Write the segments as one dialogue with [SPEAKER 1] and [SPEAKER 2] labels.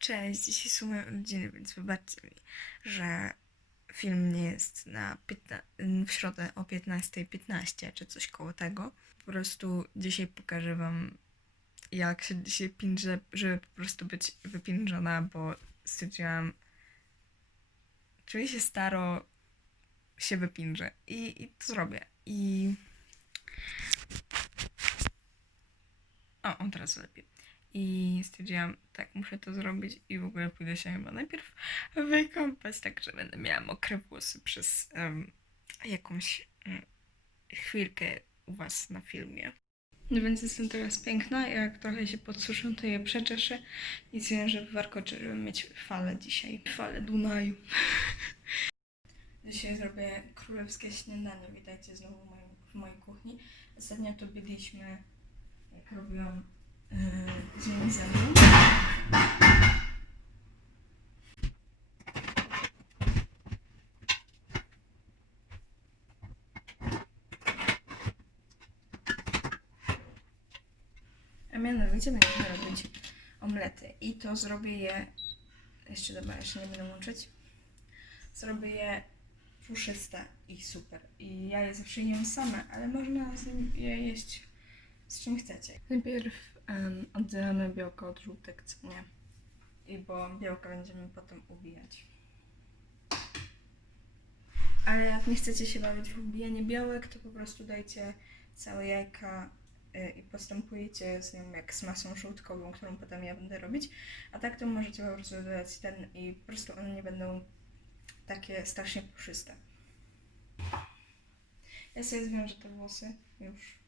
[SPEAKER 1] Cześć, dzisiaj są moje urodziny, więc wybaczcie mi, że film nie jest na w środę o 15.15 czy coś koło tego. Po prostu dzisiaj pokażę wam, jak się dzisiaj pinżę, żeby po prostu być wypinżona, bo stwierdziłam, czuję się staro, się wypinżę i, i to zrobię. I... O, od razu lepiej. I stwierdziłam, tak, muszę to zrobić i w ogóle pójdę się chyba najpierw wykąpać, tak, że będę miała mokre włosy przez em, jakąś em, chwilkę u Was na filmie. No więc jestem teraz piękna, jak trochę się podsuszę, to je przeczeszę i zwiążę w warkocze, żeby mieć falę dzisiaj, falę Dunaju. Dzisiaj zrobię królewskie śniadanie, witajcie znowu w, moim, w mojej kuchni. Ostatnio to byliśmy, jak robiłam dzień ze mną. A mianowicie będziemy robić omlety. I to zrobię je. Jeszcze dobra, jeszcze nie będę łączyć. Zrobię je puszyste i super. I ja je zawsze jem same, ale można z nim je jeść z czym chcecie. Najpierw um, oddzielamy białko od żółtek, co nie? I bo białka będziemy potem ubijać. Ale jak nie chcecie się bawić w ubijanie białek, to po prostu dajcie całe jajka y, i postępujecie z nią jak z masą żółtkową, którą potem ja będę robić. A tak to możecie po prostu dodać ten i po prostu one nie będą takie strasznie puszyste. Ja sobie zwiążę te włosy już.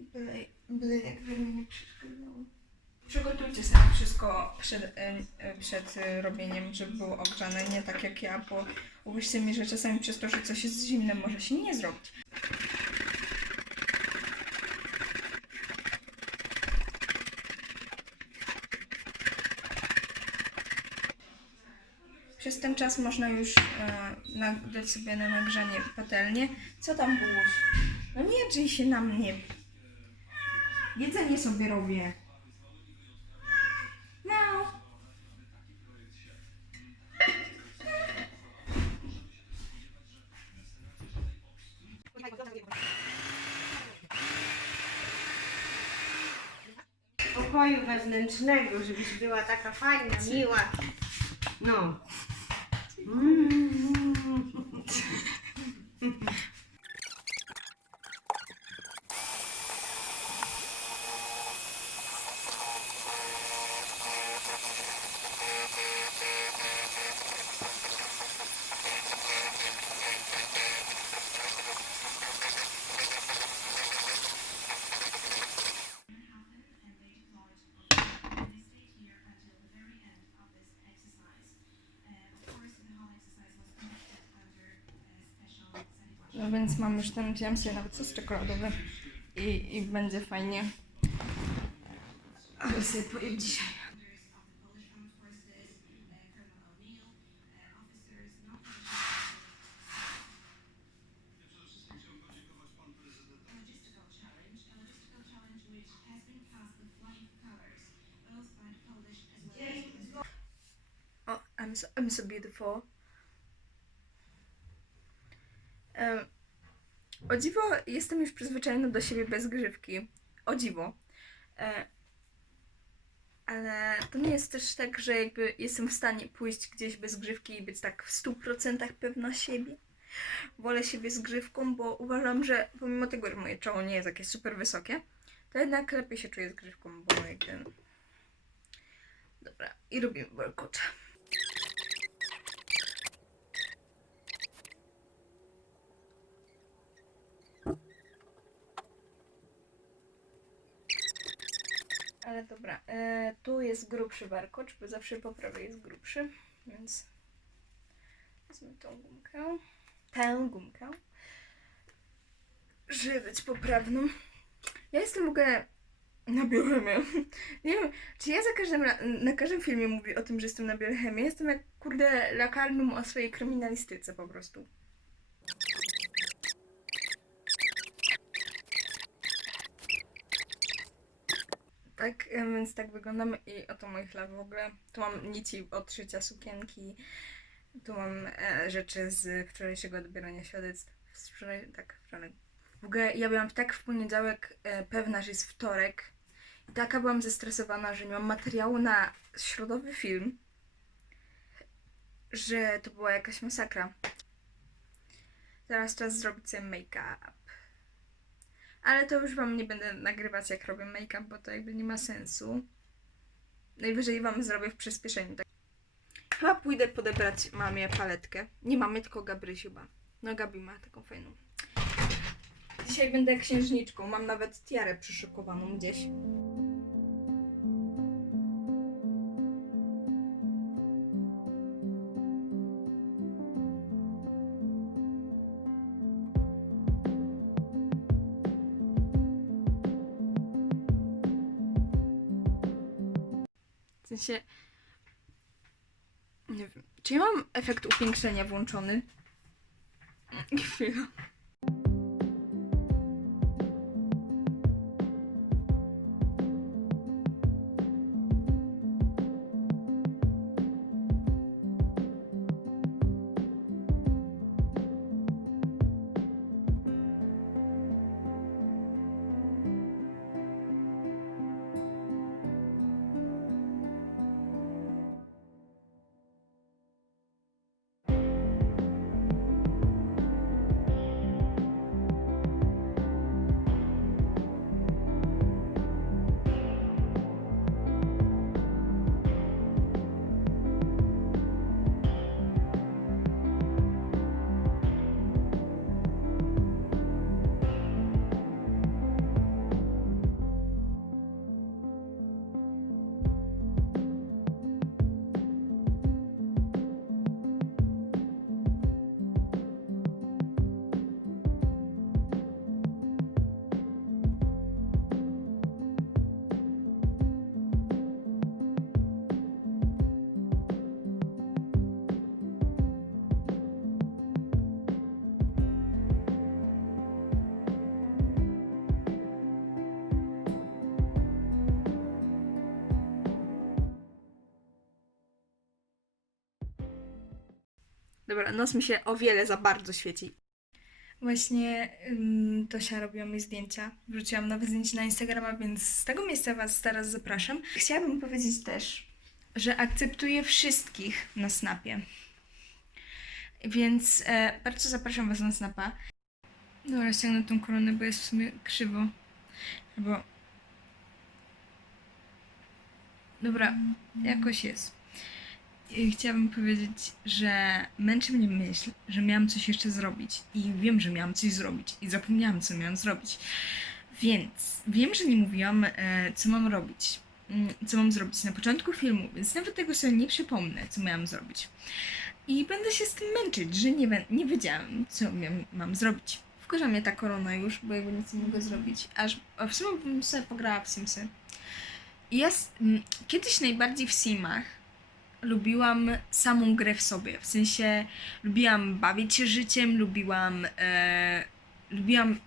[SPEAKER 1] Byle, byle jakby mi nie przeszkadzało. Przygotujcie sobie wszystko przed, e, e, przed e, robieniem, żeby było ogrzane, nie tak jak ja, bo uwierzcie mi, że czasami przez to, że coś jest zimne, może się nie zrobić. Przez ten czas można już e, na- dać sobie na nagrzanie patelnię. Co tam było? No nie drzyj się na mnie. Jedzenie sobie robię. Miau.
[SPEAKER 2] pokoju wewnętrznego, żebyś była taka fajna, miła. No. Mm.
[SPEAKER 1] Więc mam już ten, wziąłem sobie nawet sos czekoladowy i, i będzie fajnie. Ale sobie pojem dzisiaj. Oh, I'm so, I'm so beautiful. Em, o dziwo, jestem już przyzwyczajona do siebie bez grzywki. O dziwo. E, ale to nie jest też tak, że jakby jestem w stanie pójść gdzieś bez grzywki i być tak w 100% pewna siebie. Wolę siebie z grzywką, bo uważam, że pomimo tego, że moje czoło nie jest jakieś super wysokie, to jednak lepiej się czuję z grzywką, bo jakby... Dobra, i robimy workout. Ale dobra, e, tu jest grubszy warkocz, bo zawsze po prawej jest grubszy, więc wezmę tą gumkę, tę gumkę, żeby być poprawną. Ja jestem w ogóle na biochemię. Nie wiem, czy ja za każdym, na każdym filmie mówię o tym, że jestem na biochemię. Jestem jak, kurde, lakarnum o swojej kryminalistyce po prostu. Tak, e, więc tak wyglądam i oto mój chleb w ogóle. Tu mam nici od szycia sukienki. Tu mam e, rzeczy z wczorajszego odbierania świadectw. Wczoraj, tak, wczoraj. W ogóle ja byłam tak w poniedziałek e, pewna, że jest wtorek. I taka byłam zestresowana, że nie mam materiału na środowy film, że to była jakaś masakra. Teraz czas zrobić sobie make-up. Ale to już wam nie będę nagrywać jak robię make-up, bo to jakby nie ma sensu. Najwyżej wam zrobię w przyspieszeniu. Tak. Chyba pójdę podebrać mamie paletkę. Nie mamy, tylko Gabrysi chyba. No Gabi ma taką fajną. Dzisiaj będę księżniczką. Mam nawet tiarę przyszykowaną gdzieś. W sensie... Nie wiem. Czy ja mam efekt upiększenia włączony? Chwila. Dobra, nos mi się o wiele za bardzo świeci. Właśnie Tosia robiła mi zdjęcia. Wrzuciłam nowe zdjęcie na Instagrama, więc z tego miejsca Was teraz zapraszam. Chciałabym powiedzieć też, że akceptuję wszystkich na Snapie. Więc e, bardzo zapraszam Was na Snapa. Dobra, ściągnę tą koronę, bo jest w sumie krzywo. Albo... Dobra, jakoś jest. Chciałabym powiedzieć, że męczy mnie myśl, że miałam coś jeszcze zrobić i wiem, że miałam coś zrobić i zapomniałam, co miałam zrobić. Więc wiem, że nie mówiłam, e, co mam robić, mm, co mam zrobić na początku filmu, więc nawet tego sobie nie przypomnę, co miałam zrobić. I będę się z tym męczyć, że nie, nie wiedziałam, co miałam, mam zrobić. Wkurza mnie ta korona już, bo jakby nic nie mogę zrobić. Aż a w sumie bym sobie pograła w Simsy. Ja s- m, kiedyś najbardziej w Simach lubiłam samą grę w sobie. W sensie lubiłam bawić się życiem, lubiłam, e, lubiłam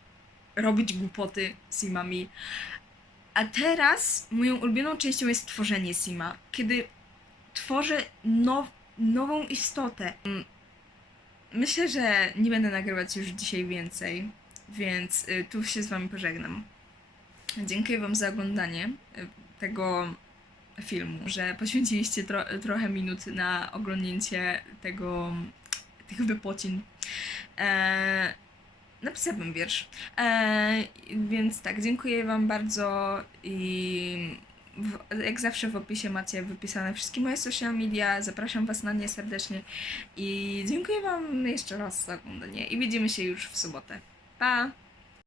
[SPEAKER 1] robić głupoty simami. A teraz moją ulubioną częścią jest tworzenie sima. Kiedy tworzę now, nową istotę. Mm, Myślę, że nie będę nagrywać już dzisiaj więcej, więc y, tu się z wami pożegnam. Dziękuję wam za oglądanie y, tego filmu, że poświęciliście tro, trochę minut na oglądnięcie tego, tych wypocin. E, napisałabym wiersz. E, więc tak, dziękuję Wam bardzo i w, jak zawsze w opisie macie wypisane wszystkie moje social media. Zapraszam Was na nie serdecznie i dziękuję Wam jeszcze raz za oglądanie i widzimy się już w sobotę. Pa!